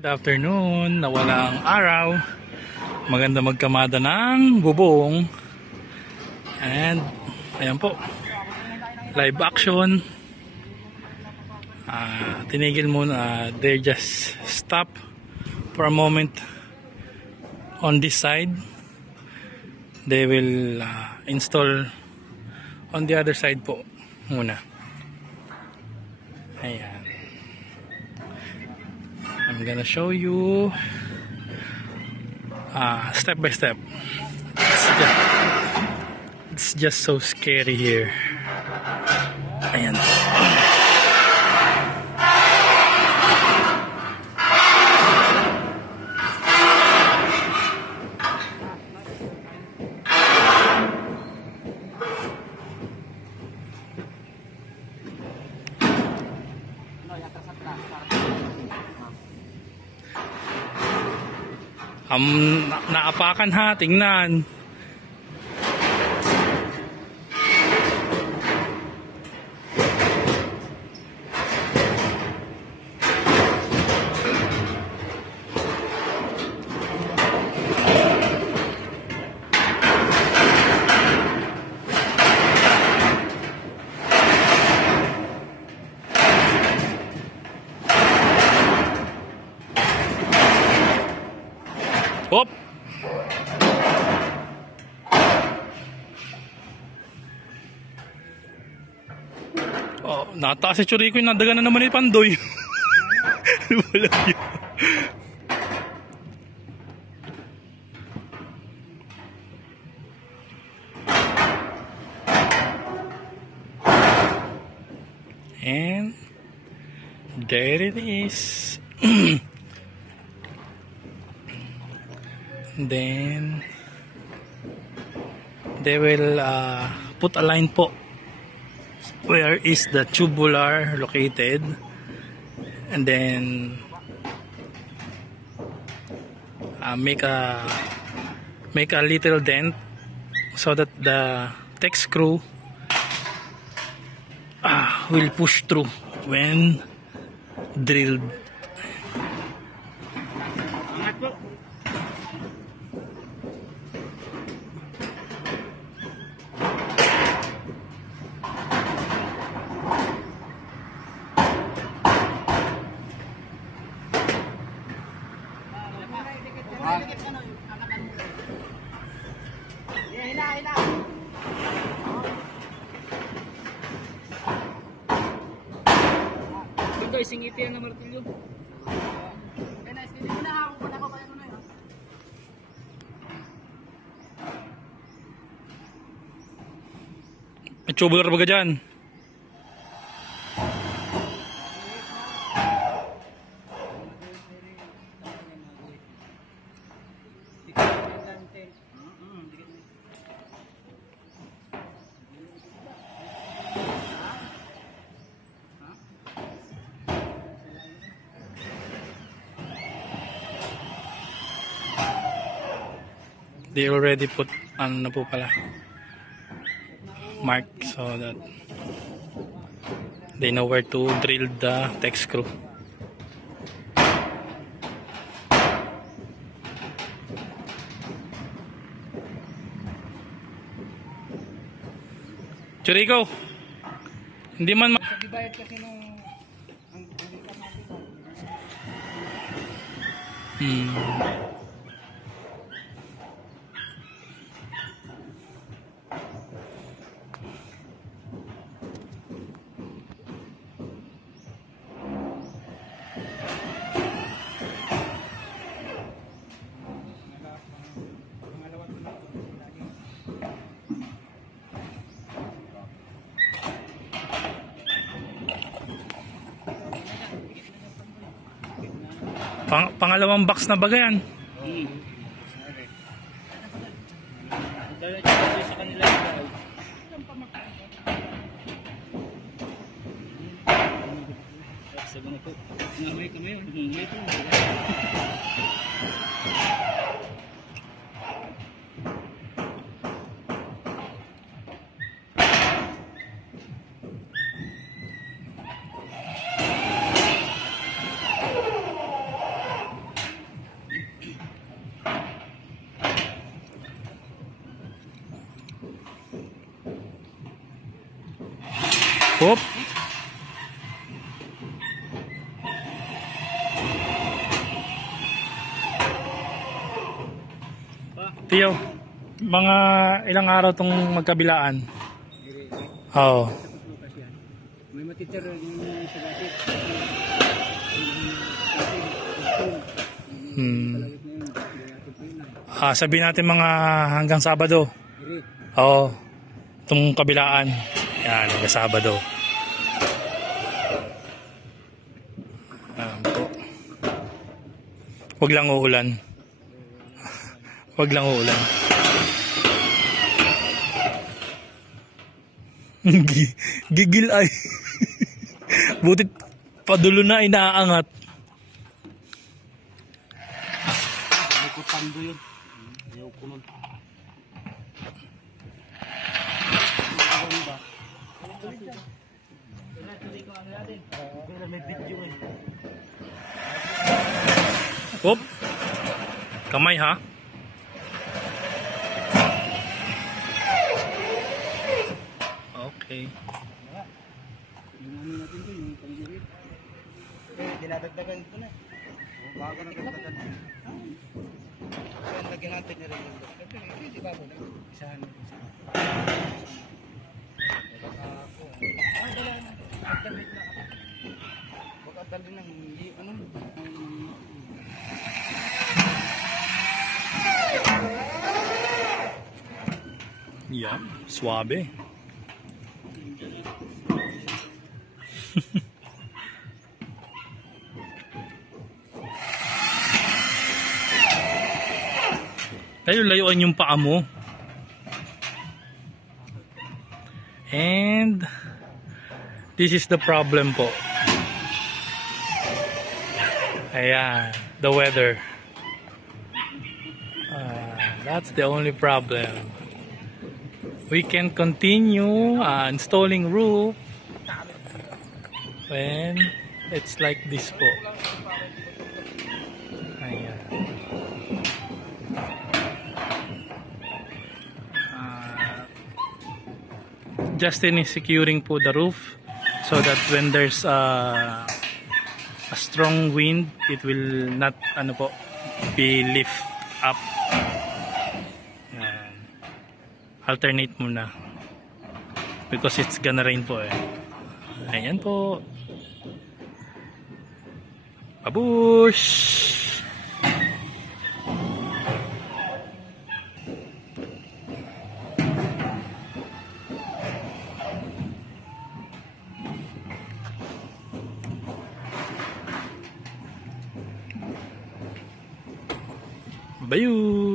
Good afternoon, nawalang araw. Maganda magkamada ng bubong. And ayan po, live action. Tinigil muna, they just stop for a moment on this side. They will install on the other side po muna. Ayan, I'm gonna show you step by step. It's just so scary here. Ayan. Naapakan ha, tingnan. Hop! Oh, nataas si Churico, yung nadaga na naman ni Pandoy. Wala yun. And there it is. Then they will put a line po where is the tubular located, and then make a little dent so that the tech screw will push through when drilled. Ito isingiti yan na martilyo. May tubular ba ka dyan? They already put ano na po pala, mark, so that they know where to drill the tech screw. Churico, hindi man Sabibayad kasi nung pangalawang box na ba yan? sa kanila sabi na po, ngamoy kami yun. Hop. Tiyo, mga ilang araw tong magkabilaan? Oo. May matitira yung sa gatit. Sabihin natin mga hanggang Sabado. Oo. Itong kabilaan. Yan, hanggang Sabado. Po. Huwag lang uulan. Huwag lang uulan. Gigil ay. Butit padulo na inaangat. Ikutando yun. Ayaw ko nun. May video eh. Hop. Kamay ha. Okay. Yung ano natin to, yung panggirit. Dinadagdagan ito na. Bago na dagdagan. Kaya lagyan natin na rin yung dagdagan. Hindi bago na. Isahan natin siya. Baka dali ng ano. Yeah, suabe. Tayo layuan yung paa mo. And this is the problem po. Ayan, the weather. That's the only problem. We can continue installing roof when it's like this po. Ayan. Justin is securing po the roof so that when there's a strong wind, it will not ano po be lift up. Alternate muna because it's gonna rain po eh. Ayan po. Babush! Bayou!